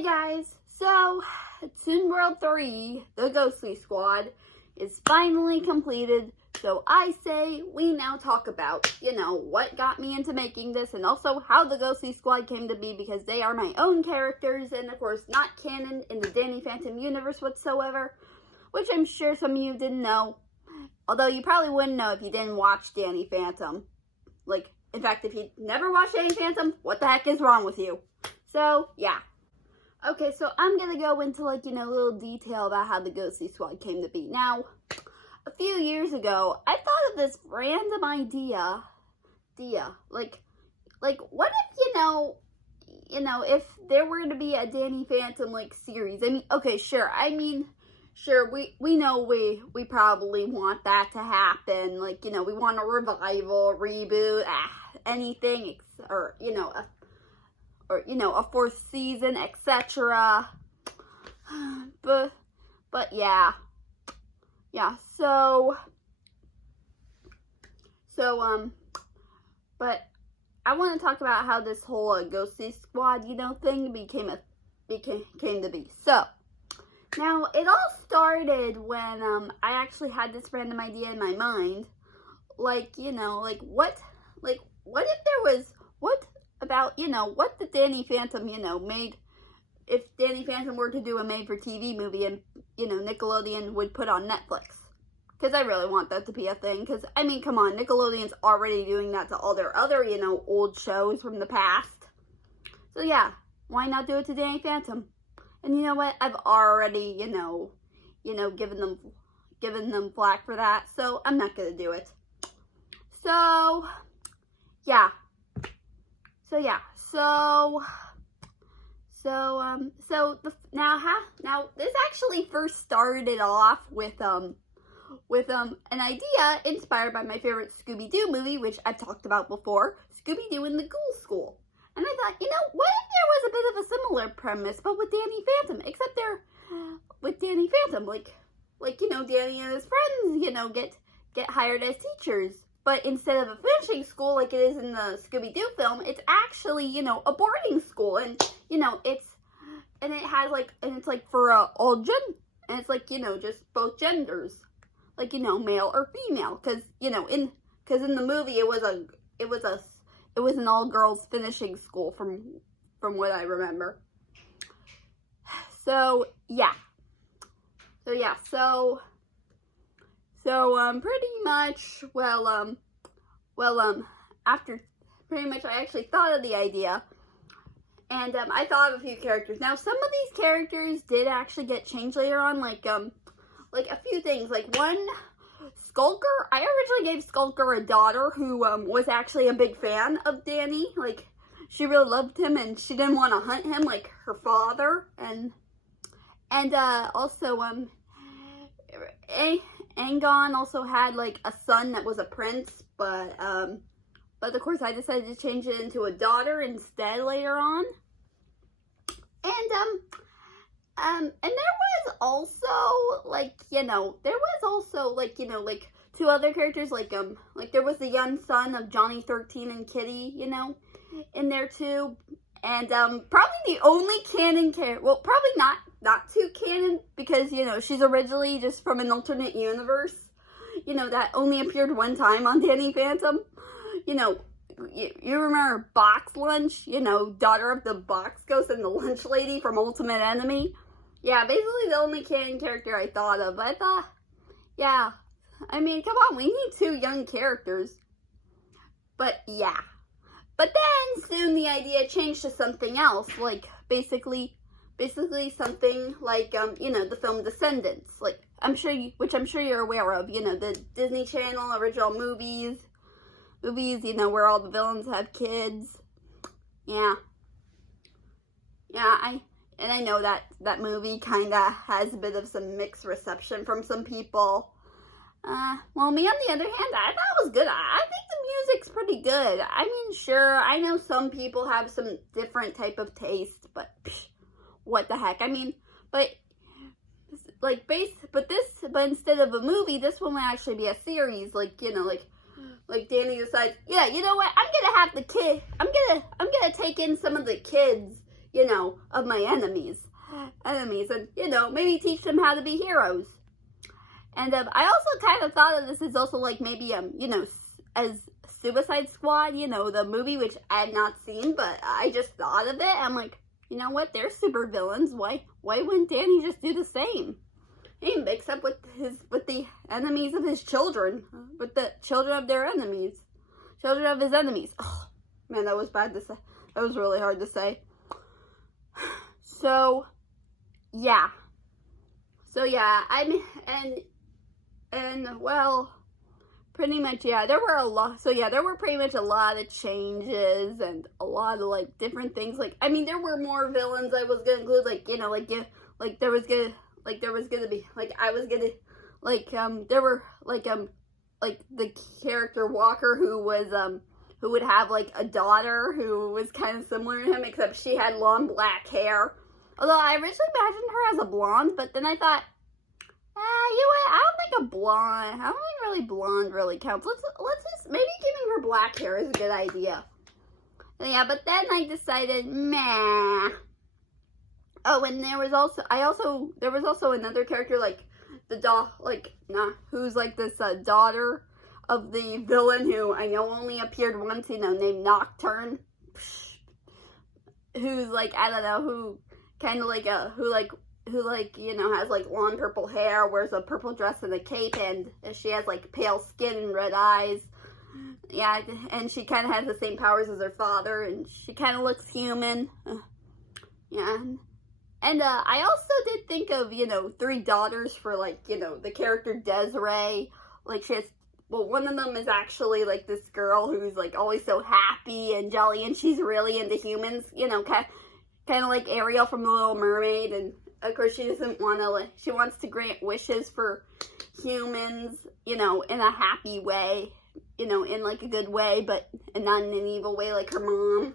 Hey guys, so Toon World 3, the Ghostly Sqaud, is finally completed. So I say we now talk about, what got me into making this and also how the Ghostly Sqaud came to be, because they are my own characters and of course not canon in the Danny Phantom universe whatsoever, which I'm sure some of you didn't know. Although you probably wouldn't know if you didn't watch Danny Phantom. In fact, if you never watched Danny Phantom, what the heck is wrong with you? So, yeah. Okay, so I'm going to go into, a little detail about how the Ghostly Sqaud came to be. Now, a few years ago, I thought of this random idea. What if, if there were to be a Danny Phantom, series? Sure, we know we probably want that to happen. We want a revival, a reboot, anything, or a fourth season, etc. But yeah, but I want to talk about how this whole Ghostly Sqaud, thing came to be. So, now, it all started when, I actually had this random idea in my mind. What the Danny Phantom, made, if Danny Phantom were to do a made-for-TV movie and, Nickelodeon would put on Netflix. Because I really want that to be a thing. Because, come on, Nickelodeon's already doing that to all their other, old shows from the past. So, yeah, why not do it to Danny Phantom? And you know what? I've already, given them flack for that. So I'm not gonna do it. So now this actually first started off with an idea inspired by my favorite Scooby-Doo movie, which I've talked about before, Scooby-Doo and the Ghoul School. And I thought, what if there was a bit of a similar premise, but with Danny Phantom, except with Danny Phantom, Danny and his friends, get hired as teachers. But instead of a finishing school like it is in the Scooby-Doo film, it's actually, a boarding school. And, it's for all and it's just both genders. Male or female. Because in the movie it was an all-girls finishing school from what I remember. So pretty much, after pretty much I actually thought of the idea, and I thought of a few characters. Now, some of these characters did actually get changed later on, a few things, one, Skulker. I originally gave Skulker a daughter who was actually a big fan of Danny. She really loved him and she didn't want to hunt him like her father. And also Angon also had a son that was a prince, but of course I decided to change it into a daughter instead later on. And there was also two other characters, there was the young son of Johnny 13 and Kitty, in there too. And probably the only canon character, well, probably not too canon, because she's originally just from an alternate universe, that only appeared one time on Danny Phantom. You remember Box Lunch, daughter of the Box Ghost and the Lunch Lady from Ultimate Enemy? Yeah, basically the only canon character I thought of. I thought, yeah, come on, we need two young characters. But yeah. But then soon the idea changed to something else, basically something the film Descendants. Which I'm sure you're aware of, the Disney Channel original movies, where all the villains have kids. Yeah. And I know that movie kind of has a bit of some mixed reception from some people. Well, me on the other hand, I thought it was good. I think the music's pretty good. Sure, I know some people have some different type of taste, but what the heck? But instead of a movie, this one will actually be a series. Danny decides, yeah, you know what? I'm gonna have the kid. I'm gonna take in some of the kids you know, of my enemies, and, you know, maybe teach them how to be heroes. And I also kind of thought of this as also like maybe, you know, as Suicide Squad, you know, the movie, which I had not seen, but I just thought of it. I'm like, you know what? They're super villains. Why wouldn't Danny just do the same? Except with the enemies of his children, with the children of their enemies, children of his enemies. Oh man, that was bad to say. That was really hard to say. So yeah, well, pretty much, yeah, there were pretty much a lot of changes and a lot of, like, different things. Like, I mean, there were more villains I was gonna include, like, you know, there was gonna be, there were, like, the character Walker, who would have, like, a daughter who was kind of similar to him, except she had long black hair. Although I originally imagined her as a blonde, but then I thought, you know what? I don't think really blonde really counts. Let's just, maybe giving her black hair is a good idea. Yeah, but then I decided, meh. Oh, and there was also another character, like, who's like this daughter of the villain who I know only appeared once, you know, named Nocturne. Who's like, I don't know, who kind of like you know, has like long purple hair, wears a purple dress and a cape, and she has like pale skin and red eyes. Yeah, and she kind of has the same powers as her father, and she kind of looks human. Yeah. And I also did think of, you know, 3 daughters for, like, you know, the character Desiree. Like, one of them is actually, like, this girl who's, like, always so happy and jolly, and she's really into humans, you know, kind of like Ariel from The Little Mermaid. And, of course, she doesn't want to, like, she wants to grant wishes for humans, you know, in a happy way, you know, in, like, a good way, but not in an evil way, like her mom.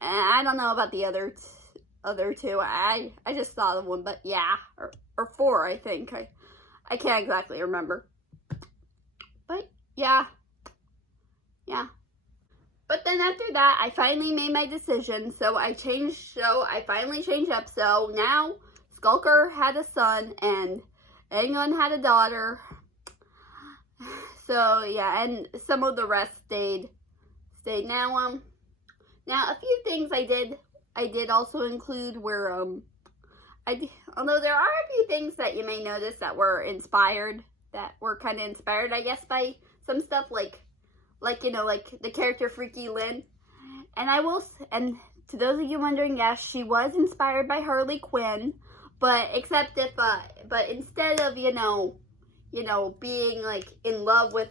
And I don't know about the other two. I just thought of one, but yeah, or 4, I think. I can't exactly remember. But yeah. But then after that, I finally made my decision. So I finally changed up. So now Skulker had a son and Anyone had a daughter. So yeah, and some of the rest stayed. Now a few things I did also include were although there are a few things that you may notice that were kind of inspired, I guess, by some stuff like you know, like the character Freaky Lynn. And to those of you wondering, yes, she was inspired by Harley Quinn, but instead of you know being like in love with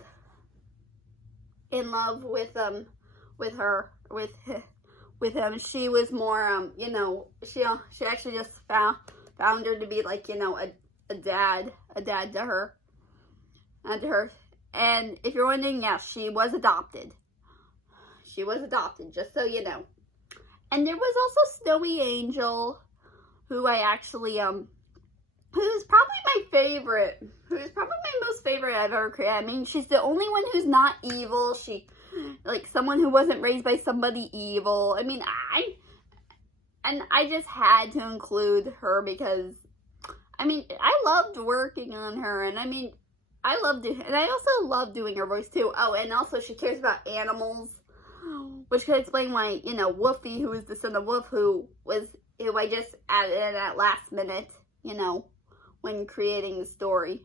him, she was more she actually just found her to be like, you know, a dad to her. And if you're wondering, yes, she was adopted, just so you know. And there was also Snowy Angel, who I actually who's probably my most favorite I've ever created. I mean, she's the only one who's not evil. She, like, someone who wasn't raised by somebody evil. I mean, I just had to include her because, I mean, I loved working on her, and I mean, I also love doing her voice too. Oh, and also she cares about animals, which could explain why, you know, Woofy, who is the son of Wolf, who I just added in at last minute, you know, when creating the story.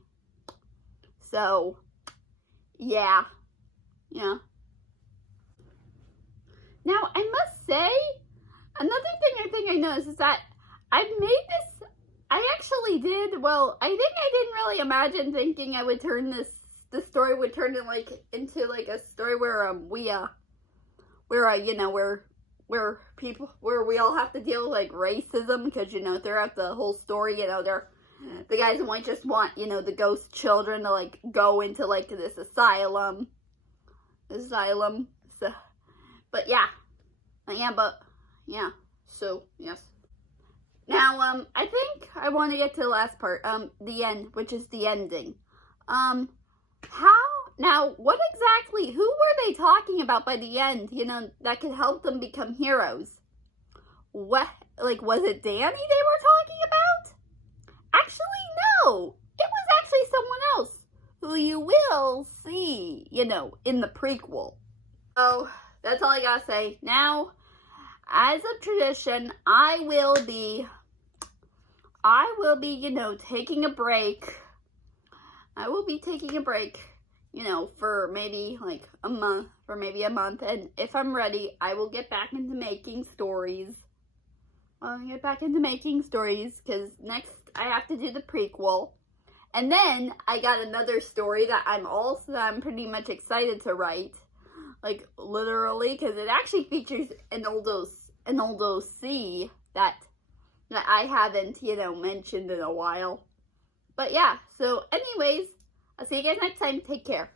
So, yeah. Now, I must say, another thing I think I noticed is that I didn't really imagine thinking I would turn the story would turn into a story where we all have to deal with, like, racism, because, you know, throughout the whole story, you know, the guys might just want, you know, the ghost children to, like, go into, like, this asylum. So, but yeah. So, yes. Now, I think I want to get to the last part, the end, which is the ending. Now, what exactly, who were they talking about by the end, you know, that could help them become heroes? What, like, was it Danny they were talking about? Actually, no. It was actually someone else who you will see, you know, in the prequel. So, that's all I gotta say. Now, as of tradition, I will be, you know, taking a break. I will be taking a break, you know, for maybe like a month, and if I'm ready, I will get back into making stories. I'll get back into making stories, because next I have to do the prequel. And then I got another story that I'm pretty much excited to write. Like, literally, because it actually features an old OC that I haven't, you know, mentioned in a while. But yeah, so anyways, I'll see you guys next time. Take care.